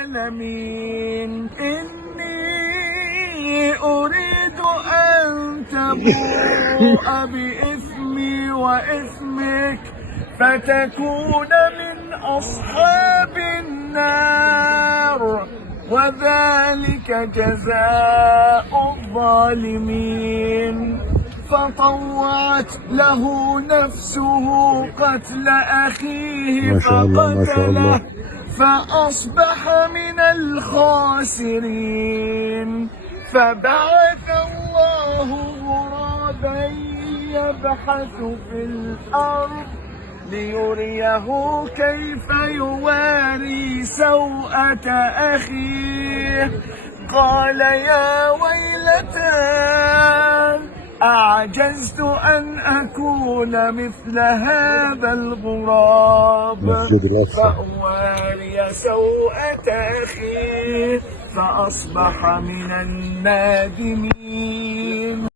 العالمين. إني أريد أن تبوء بإثمي وإثمك فتكون من أصحاب النار، وذلك جزاء الظالمين. فطوعت له نفسه قتل أخيه فقتله فأصبح من الخاسرين. فبعث الله غرابا يبحث في الأرض ليريه كيف يواري سوءة أخيه. قال يا ويلتى أعجزت أن أكون مثل هذا الغراب فأواري سوءة أخيه فأصبح من النادمين.